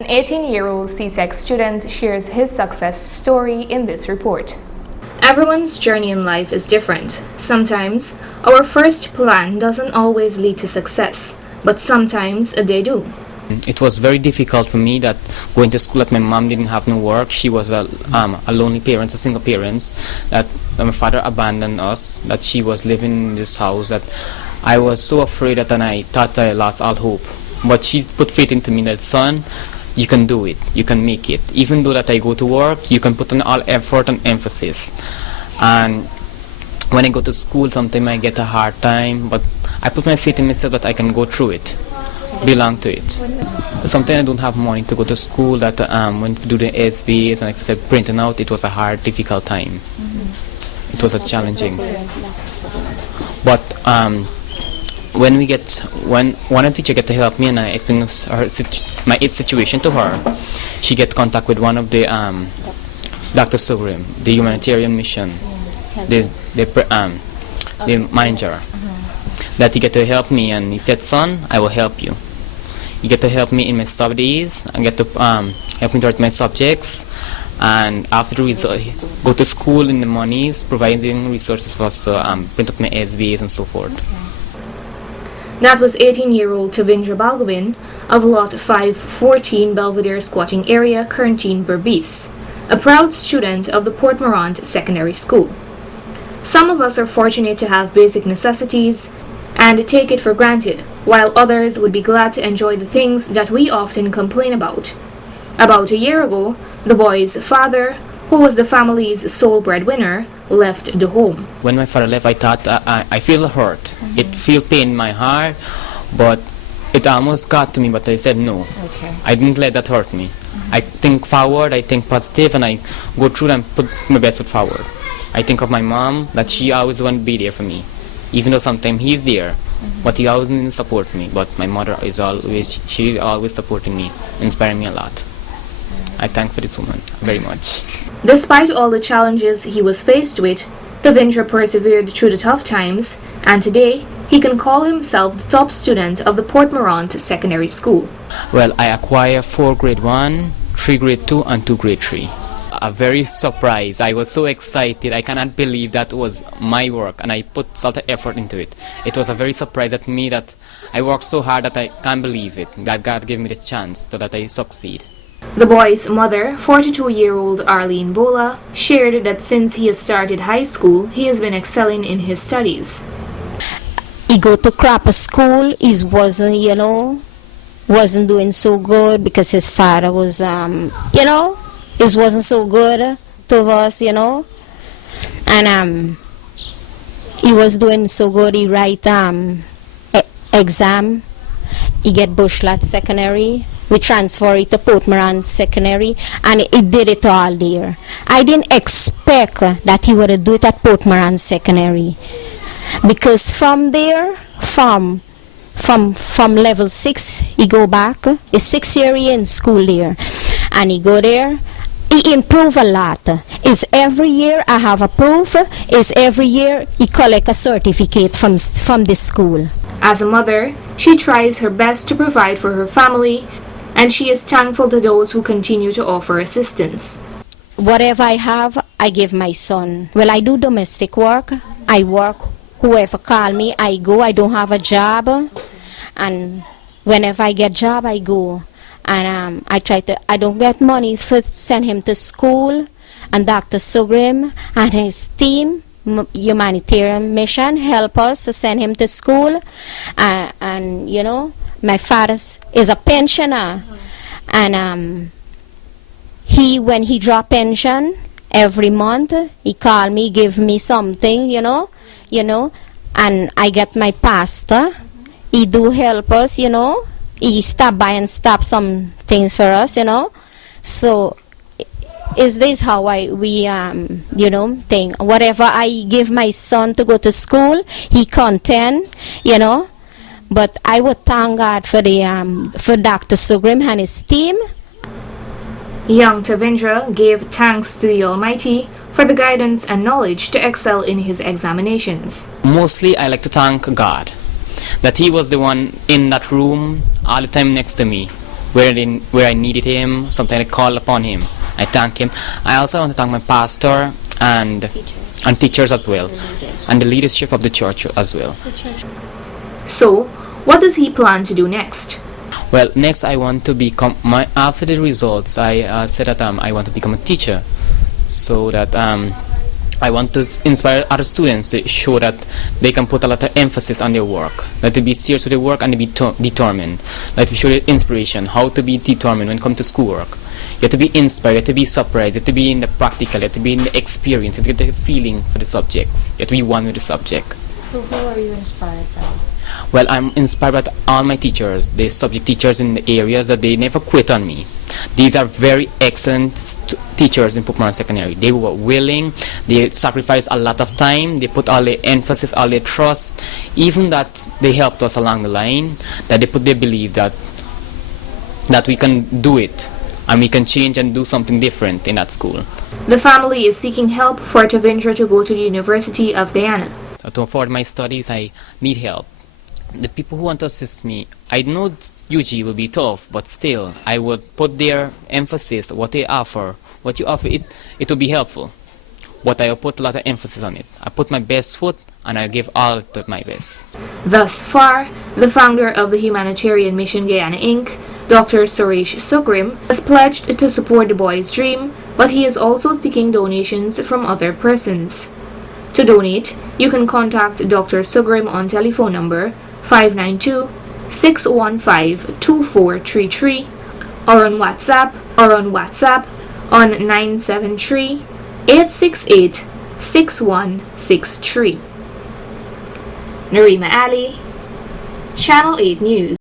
An 18-year-old CSEC student shares his success story in this report. Everyone's journey in life is different. Sometimes, our first plan doesn't always lead to success, but sometimes they do. It was very difficult for me that going to school that my mom didn't have no work. She was a lonely parent, a single parent, that my father abandoned us, that she was living in this house, that I was so afraid that and I thought I lost all hope. But she put faith into me that, son, you can do it, you can make it. Even though that I go to work, you can put in all effort and emphasis. And when I go to school, sometimes I get a hard time, but I put my faith in myself that I can go through it, belong to it. Sometimes I don't have money to go to school, that when we do the SBAs and like I said, printing out, it was a hard, difficult time. It was a challenging. But when one of the teacher get to help me and I explain my situation to her, she get contact with one of the Dr. Sugrim, the humanitarian mission, the manager, that he get to help me, and he said, son, I will help you. You get to help me in my studies and get to help me towards my subjects, and after we go to school in the monies, providing resources for us to print up my SBAs and so forth. That was 18-year-old Tavindra Balgobin of Lot 514 Belvedere Squatting Area, Currentine, Berbice, a proud student of the Port Morant Secondary School. Some of us are fortunate to have basic necessities and take it for granted, while others would be glad to enjoy the things that we often complain about. About a year ago, the boy's father, who was the family's sole breadwinner, left the home. When my father left, I thought I feel hurt. It feel pain in my heart, but it almost got to me, but I said no. I didn't let that hurt me. I think forward, I think positive, and I go through and put my best foot forward. I think of my mom, that she always want to be there for me. Even though sometimes he's there, but he always didn't support me. But my mother is always supporting me, inspiring me a lot. I thank for this woman very much. Despite all the challenges he was faced with, Tavindra persevered through the tough times, and today he can call himself the top student of the Port Morant Secondary School. Well, I acquired 4 grade 1, 3 grade 2, and 2 grade 3. A very surprised. I was so excited. I cannot believe that was my work, and I put a lot of effort into it. It was a very surprise at me that I worked so hard that I can't believe it, that God gave me the chance so that I succeed. The boy's mother, 42-year-old Arlene Bola, shared that since he has started high school, he has been excelling in his studies. He go to crapper school, he wasn't doing so good because his father was, it wasn't so good to us, and he was doing so good. He write exam, he get Bushlat Secondary. We transfer it to Port Morant Secondary, and he did it all there. I didn't expect that he would do it at Port Morant Secondary, because from there, from level 6, he go back. He's 6 years in school there, and he go there. He improve a lot. Is every year I have a proof. Is every year he collect a certificate from this school. As a mother, she tries her best to provide for her family, and she is thankful to those who continue to offer assistance. Whatever I have, I give my son. Well, I do domestic work. I work. Whoever call me, I go. I don't have a job, and whenever I get job, I go. And I don't get money to send him to school. And Dr. Sugrim and his team, humanitarian mission, help us to send him to school. And my father is a pensioner, and when he drop pension every month, he call me, give me something, and I get my pastor. He do help us, He stop by and stop some things for us, So is this how we think? Whatever I give my son to go to school, he content, But I would thank God for Dr. Sugrim and his team. Young Tavindra gave thanks to the Almighty for the guidance and knowledge to excel in his examinations. Mostly I like to thank God, that He was the one in that room all the time next to me where I needed him. Sometimes I call upon him. I thank him. I also want to thank my pastor and teachers as well, and the leadership of the church as well. So, what does he plan to do next? Well, next I want to become after the results. I said that I want to become a teacher, so that I want to inspire other students to show that they can put a lot of emphasis on their work, that they be serious with their work and they be determined. Like we show the inspiration, how to be determined when it comes to schoolwork. You have to be inspired, you have to be surprised, you have to be in the practical, you have to be in the experience, you have to get the feeling for the subjects. You have to be one with the subject. So who are you inspired by? Well, I'm inspired by all my teachers, the subject teachers in the areas that they never quit on me. These are very excellent teachers in Pukmaran Secondary. They were willing, they sacrificed a lot of time, they put all their emphasis, all their trust, even that they helped us along the line, that they put their belief that we can do it and we can change and do something different in that school. The family is seeking help for Tavindra to go to the University of Guyana. To afford my studies, I need help. The people who want to assist me, I know UG will be tough, but still, I would put their emphasis, what they offer, what you offer, it will be helpful. But I will put a lot of emphasis on it. I put my best foot, and I give all of my best. Thus far, the founder of the Humanitarian Mission Guyana Inc., Dr. Suresh Sugrim, has pledged to support the boy's dream, but he is also seeking donations from other persons. To donate, you can contact Dr. Sugrim on telephone number 592-615-2433 or on WhatsApp on 973-868-6163. Narima Ali, Channel 8 News.